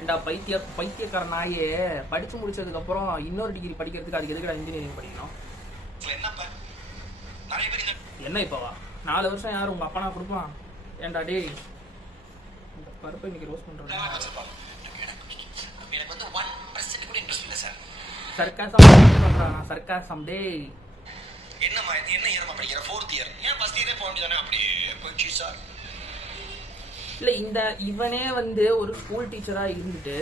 ஏண்டா பைத்தியக்கார நாயே, படிச்சு முடிச்சதுக்கு அப்புறம் இன்னொரு டிகிரி படிக்கிறதுக்கு அதுக்கு எதுக்குடா இன்ஜினியரிங் படிக்கணும்? என்ன இப்பவா 4 வருஷம் யாரும் உங்க அப்பனா கொடுப்பான்? ஏண்டா டேய், இந்த பருப்பை இன்னைக்கு ரோஸ் பண்றேன். சர்க்காசம் பண்றான், சர்க்காசம். டேய் என்னம்மா இது, என்ன இயர்மா படிக்கிற? 4th year. ஏன் ஃபர்ஸ்ட் இயரே போக வேண்டியதானே? அப்படி போயிடுச்சு சார். இல்லை, இவனே வந்து ஒரு ஸ்கூல் டீச்சராக இருந்துட்டு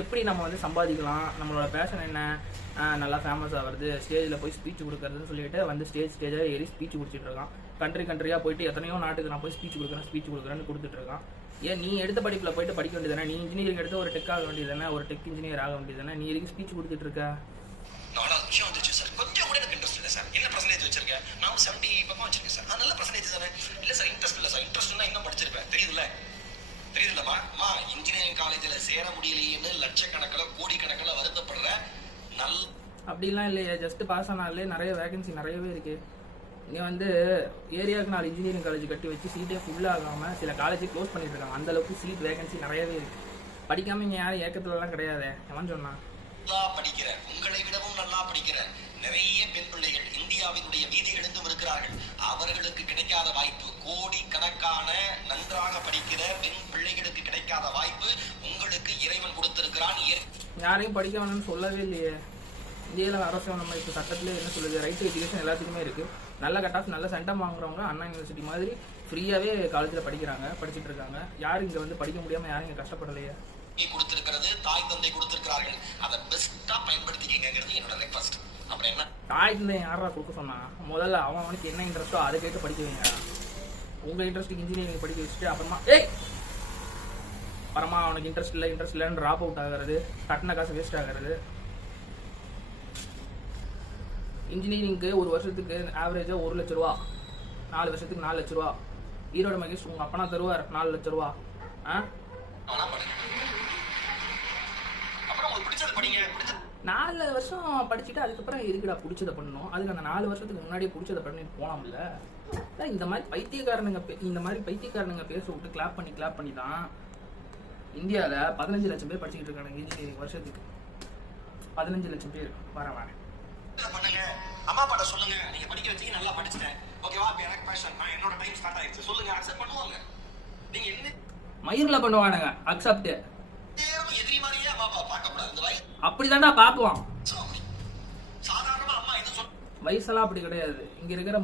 எப்படி நம்ம வந்து சம்பாதிக்கலாம், நம்மளோட பேஷன் என்ன, நல்லா ஃபேமஸ் ஆகிறது, ஸ்டேஜில் போய் ஸ்பீச் கொடுக்கறதுன்னு சொல்லிட்டு வந்து ஸ்டேஜாக ஏறி ஸ்பீச் கொடுத்துட்டு இருக்கான். கண்ட்ரியாக போயிட்டு எத்தனையோ நாட்டுக்கு நான் போய் ஸ்பீச் கொடுக்குறேன்னு கொடுத்துட்டு இருக்கான். ஏன் நீ எடுத்த படிப்பில் போயிட்டு படிக்க வேண்டியதானே? நீ இன்ஜினியரிங் எடுத்து ஒரு டெக் ஆக வேண்டியதானே, ஒரு டெக் இன்ஜினியர் ஆக வேண்டியதானே? நீ எதுக்கு ஸ்பீச் கொடுத்துட்டு இருக்க? 4 விஷயம் வந்துச்சு சார். கொஞ்சம் கூட எனக்கு இன்ட்ரெஸ்ட் இல்லை சார். என்ன பர்சன்டேஜ் வச்சிருக்கேன்? நான் 70 பக்கம் வச்சிருக்கேன் சார். நல்ல பர்சன்டேஜ் தானே? இல்லை சார், இன்ட்ரெஸ்ட் இல்லை சார். இன்ட்ரெஸ்ட் இருந்தால் இன்னும் படிச்சிருப்பேன். தெரியுதுல்லம்மா? இன்ஜினியரிங் காலேஜில் சேர முடியலையேன்னு லட்சக்கணக்கில் கோடிக்கணக்கில் வருத்தப்படுற அப்படிலாம் இல்லையே, ஜஸ்ட் பாஸ் ஆனாலே நிறைய வேகன்சி நிறையவே இருக்கு. இங்கே வந்து ஏரியாவுக்கு 4 இன்ஜினியரிங் காலேஜ் கட்டி வச்சு சீட்டே ஃபுல்லாகாமல் சில காலேஜை க்ளோஸ் பண்ணிட்டு இருக்காங்க. அந்த அளவுக்கு சீட் வேகன்சி நிறையவே இருக்கு. படிக்காம இங்கே யாரும் ஏக்கத்துலலாம் கிடையாது. எவன் சொன்னான்? நல்லா படிக்கிற, உங்களை விடவும் நல்லா படிக்கிற நிறைய பெண் பிள்ளைகள் இந்தியாவினுடைய வீதிகளெங்கும் இருக்கிறார்கள். அவர்களுக்கு கிடைக்காத வாய்ப்பு, கோடிக்கணக்கான நன்றாக படிக்கிற பெண் பிள்ளைகளுக்கு கிடைக்காத வாய்ப்பு உங்களுக்கு இறைவன் கொடுத்திருக்கிறான். யாரையும் படிக்க வேணும்னு சொல்லவே இல்லையே. இந்தியாவில் அரசு நம்ம இப்போ சட்டத்தில் என்ன சொல்லுது, ரைட் டு எஜுகேஷன் எல்லாத்துக்குமே இருக்குது. நல்ல கட் ஆஃப் நல்ல சென்டம் வாங்குறவங்க அண்ணா யூனிவர்சிட்டி மாதிரி ஃப்ரீயாகவே காலேஜில் படிச்சுட்டு இருக்காங்க. யாரும் இங்கே வந்து படிக்க முடியாமல் யாரும் இங்கே கஷ்டப்படலையே. கொடுத்திருக்கிறது தாய் தந்தை கொடுத்திருக்கிறார்கள். அதை பெஸ்ட்டாக பயன்படுத்திக்கிறது என்னோட ரெக்வஸ்ட். அப்புறம் என்ன, தாய் தந்தை யாரா கொடுக்க சொன்னா? முதல்ல அவனுக்கு என்ன இன்ட்ரெஸ்ட்டோ அதை கேட்டு படிக்க வைங்க. உங்கள் இன்ட்ரெஸ்ட்டுக்கு இன்ஜினியரிங் படிக்க வச்சுட்டு அப்புறமா அவனுக்கு இன்ட்ரெஸ்ட் இல்லைன்னு ட்ராப் அவுட் ஆகிறது, கட்டின காசு வேஸ்ட் ஆகிறது. இன்ஜினியரிங்க்கு ஒரு வருஷத்துக்கு ஆவரேஜாக 1 லட்ச ரூபா, 4 வருஷத்துக்கு 4 லட்ச ரூபா. ஈரோடு மகேஷ் உங்கள் அப்பனா தருவார் 4 லட்ச ரூபா. 4 வருஷம் படிச்சுட்டு அதுக்கப்புறம் எதுக்குடா பிடிச்சதை பண்ணணும்? அதுக்கு அந்த 4 வருஷத்துக்கு முன்னாடியே பிடிச்சதை பண்ணிட்டு போனாம்ல. இந்த மாதிரி பைத்தியக்காரனுங்க பேச விட்டு கிளாப் பண்ணி தான் இந்தியாவில் 15 லட்சம் பேர் படிச்சுக்கிட்டு இருக்காங்க இன்ஜினியரிங் வருஷத்துக்கு. 15 லட்சம் பேர் வரேன். பண்ணுங்க, அம்மா அப்பாட்ட சொல்லுங்க, நீங்க படிக்க வச்சீங்க, நல்லா படிச்சிட்டேன், ஓகேவா? இப்போ எனக்கு பேஷன், என்னோட டைம் ஸ்டார்ட் ஆயிடுச்சு, சொல்லுங்க, அக்செப்ட் பண்ணுவாங்க. நீங்க என்ன மயிரில் பண்ணுவானுங்க அக்செப்ட். எதிரி மாதிரியே அம்மா பார்க்க கூடாது. இந்த வயசு அப்படிதான்டா பார்ப்போம். சாதாரணமா அம்மா என்ன சொல்ல, வயசெல்லாம் அப்படி கிடையாது. இங்க இருக்கிற